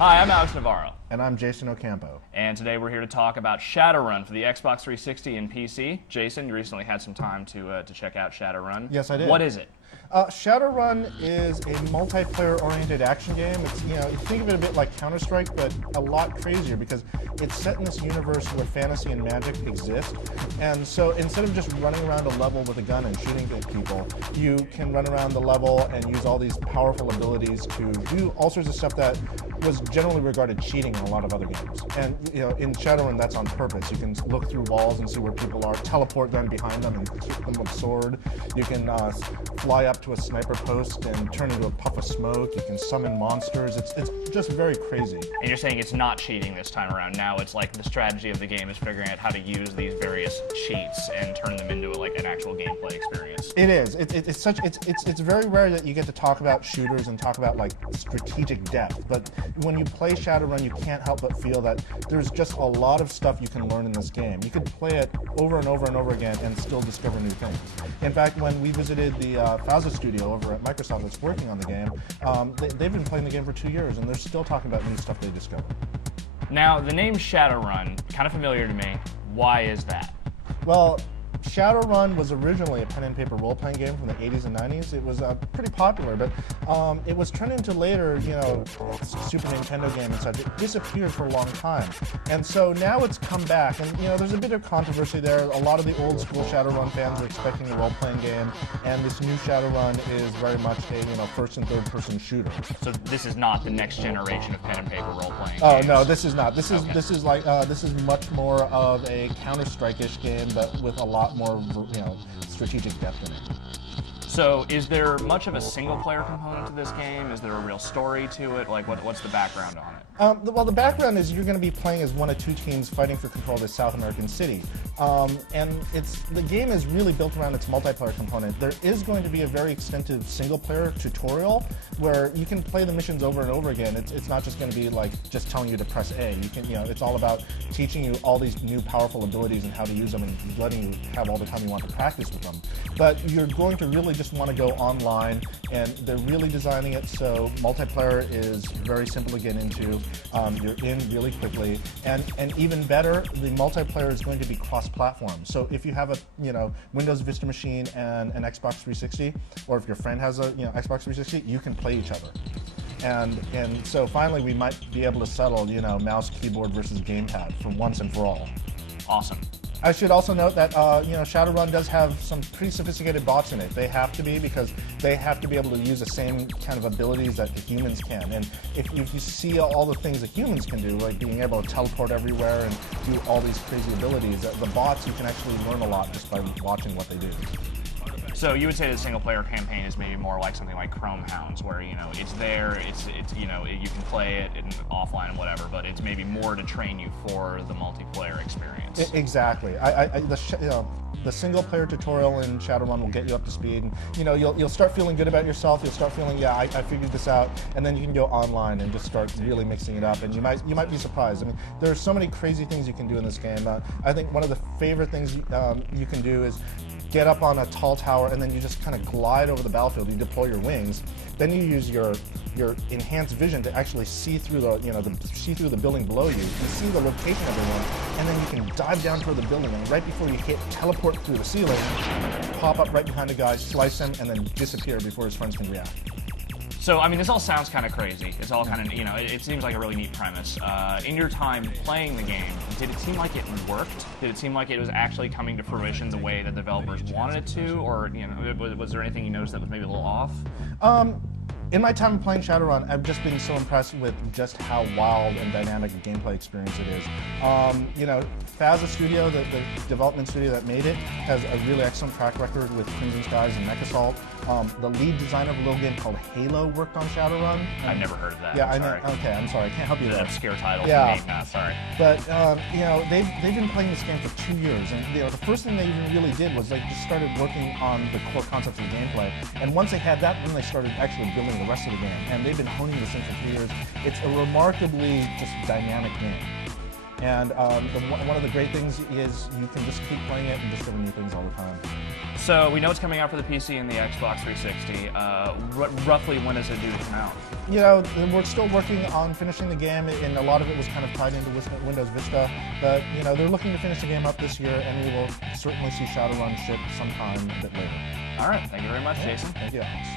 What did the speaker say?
Hi, I'm Alex Navarro. And I'm Jason Ocampo. And today we're here to talk about Shadowrun for the Xbox 360 and PC. Jason, you recently had some time to check out Shadowrun. Yes, I did. What is it? Shadowrun is a multiplayer-oriented action game. It's, you think of it a bit like Counter-Strike, but a lot crazier because it's set in this universe where fantasy and magic exist. And so instead of just running around a level with a gun and shooting at people, you can run around the level and use all these powerful abilities to do all sorts of stuff that was generally regarded cheating in a lot of other games. And in Shadowrun, that's on purpose. You can look through walls and see where people are, teleport them behind them and hit them with a sword. You can fly up to a sniper post and turn into a puff of smoke. You can summon monsters. It's just very crazy. And you're saying it's not cheating this time around. Now it's like the strategy of the game is figuring out how to use these various cheats and turn them into like an actual gameplay experience. It is. It's very rare that you get to talk about shooters and talk about like strategic depth. But when you play Shadowrun, you can't help but feel that there's just a lot of stuff you can learn in this game. You could play it over and over and over again and still discover new things. In fact, when we visited the Faza studio over at Microsoft that's working on the game, they've been playing the game for 2 years and they're still talking about new stuff they discovered. Now, the name Shadowrun, kind of familiar to me. Why is that? Well, Shadowrun was originally a pen and paper role-playing game from the 80s and 90s. It was pretty popular, but it was turned into later, Super Nintendo game and such. It disappeared for a long time. And so now it's come back, and there's a bit of controversy there. A lot of the old school Shadowrun fans are expecting a role-playing game, and this new Shadowrun is very much a first and third person shooter. So this is not the next generation of pen and paper role-playing Oh games. no, this is not. This is Okay. this is much more of a Counter-Strike-ish game, but with a lot more strategic depth in it. So is there much of a single-player component to this game? Is there a real story to it? Like, what's the background on it? Well, the background is you're going to be playing as one of two teams fighting for control of this South American city. And the game is really built around its multiplayer component. There is going to be a very extensive single-player tutorial where you can play the missions over and over again. It's not just going to be like just telling you to press A. You can, it's all about teaching you all these new powerful abilities and how to use them and letting you have all the time you want to practice with them. But you're going to really just want to go online, and they're really designing it so multiplayer is very simple to get into. You're in really quickly, and even better, the multiplayer is going to be cross-platform. So if you have a Windows Vista machine and an Xbox 360, or if your friend has a Xbox 360, you can play each other. And so finally we might be able to settle mouse, keyboard versus gamepad for once and for all. Awesome. I should also note that Shadowrun does have some pretty sophisticated bots in it. They have to be, because they have to be able to use the same kind of abilities that the humans can. And if you see all the things that humans can do, like being able to teleport everywhere and do all these crazy abilities, the bots, you can actually learn a lot just by watching what they do. So you would say the single-player campaign is maybe more like something like Chrome Hounds, where it's there, it's you can play it offline and whatever, but it's maybe more to train you for the multiplayer experience. Exactly. The single-player tutorial in Shadowrun will get you up to speed. And, you'll start feeling good about yourself. You'll start feeling, I figured this out, and then you can go online and just start really mixing it up. And you might be surprised. I mean, there are so many crazy things you can do in this game. I think one of the favorite things you can do is get up on a tall tower, and then you just kind of glide over the battlefield. You deploy your wings. Then you use your enhanced vision to actually see through see through the building below you. You see the location of everyone, and then you can dive down toward the building, and right before you hit, teleport through the ceiling, pop up right behind the guy, slice him, and then disappear before his friends can react. So, I mean, this all sounds kind of crazy. It's all kind of, it seems like a really neat premise. In your time playing the game, did it seem like it worked? Did it seem like it was actually coming to fruition the way the developers wanted it to? Or, was there anything you noticed that was maybe a little off? In my time playing Shadowrun, I've just been so impressed with just how wild and dynamic a gameplay experience it is. Faza Studio, the development studio that made it, has a really excellent track record with Crimson Skies and Mech Assault. The lead designer of a little game called Halo worked on Shadowrun. I've never heard of that. Yeah, I know. Okay, I'm sorry. I can't help you with that. Obscure title. Yeah. Sorry. But they've been playing this game for 2 years, and the first thing they even really did was they just started working on the core concepts of the gameplay. And once they had that, then they started actually building the rest of the game. And they've been honing this in for 3 years. It's a remarkably just dynamic game. And one of the great things is you can just keep playing it and discover new things all the time. So we know it's coming out for the PC and the Xbox 360. Roughly when is it due to come out? You know, we're still working on finishing the game, and a lot of it was kind of tied into Windows Vista. But, you know, they're looking to finish the game up this year, and we will certainly see Shadowrun ship sometime a bit later. All right. Thank you very much, Jason. Thank you, Alex.